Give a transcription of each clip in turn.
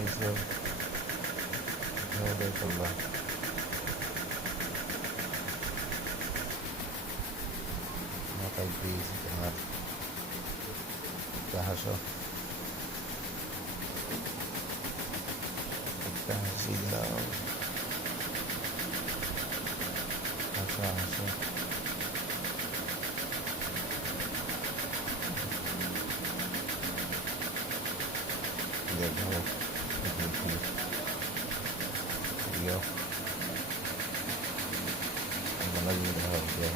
এইসব খাওয়া করলাম। মাথায় দিয়েছি তোমার একটা হাসো, একটা হাসি দাও, হাসো হাসো। দেখো দেখি দিও मला যেটা হবে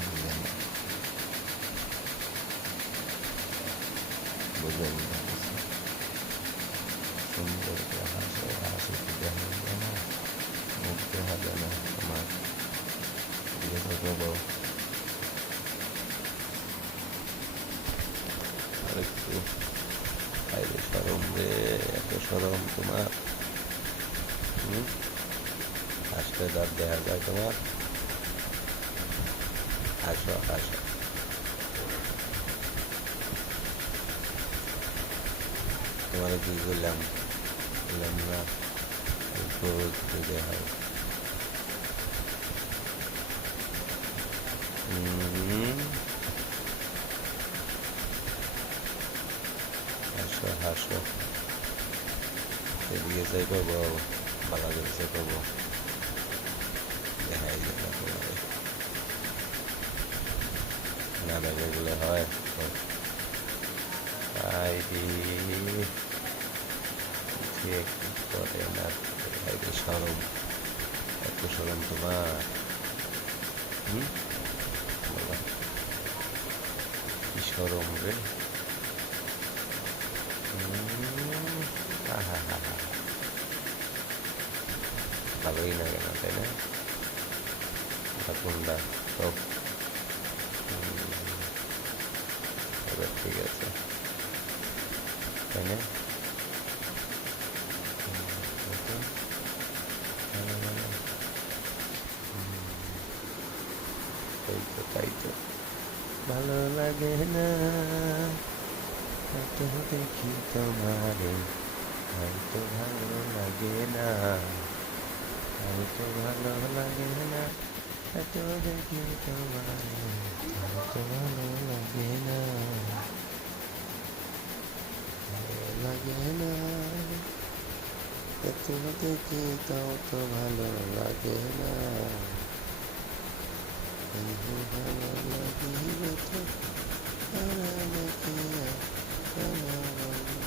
বুঝে সুন্দর করে হাসো, হাসি দেখো না, মুখতে হবে না তোমার, জিজ্ঞাসা করবো আরেকটু। আরে সরম রে, এত সরম তোমার? হাসলে দাঁত দেখা যায় তোমার? হাসো হাসো। তোমার কি বললাম, বললাম না হয়। হাসো হাসো। এদিকে যাই করবো, বাংলাদেশ যাই করবো, দেখাই যাবে তোমার না দেখে গেলে হয়। একটু করে না, সরম, এত সরম তোমার? বলো কি সরম রে? ভালোই লাগে না, তাই না? কোনটা সব এবার ঠিক আছে, তাই না? তাই তো তাই তো, ভালো লাগে না এত দেখি তোমারে, হয়তো ভালো লাগে না, হয়তো ভালো লাগে না এত দেখি তোমারে, হয়তো ভালো লাগে না, ভালো লাগে না এত দেখি তাও তো ভালো লাগে না, ভালো লাগে তো ভালো লাগে।